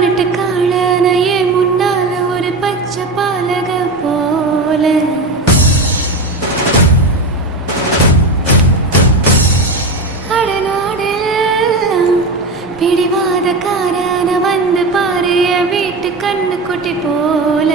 முரட்டு காளனையே முன்னால ஒரு பச்சை பாலக போல அடநாடெல்லாம் பிடிவாத காரன வந்து பாரு வீட்டு கண்ணு குட்டி போல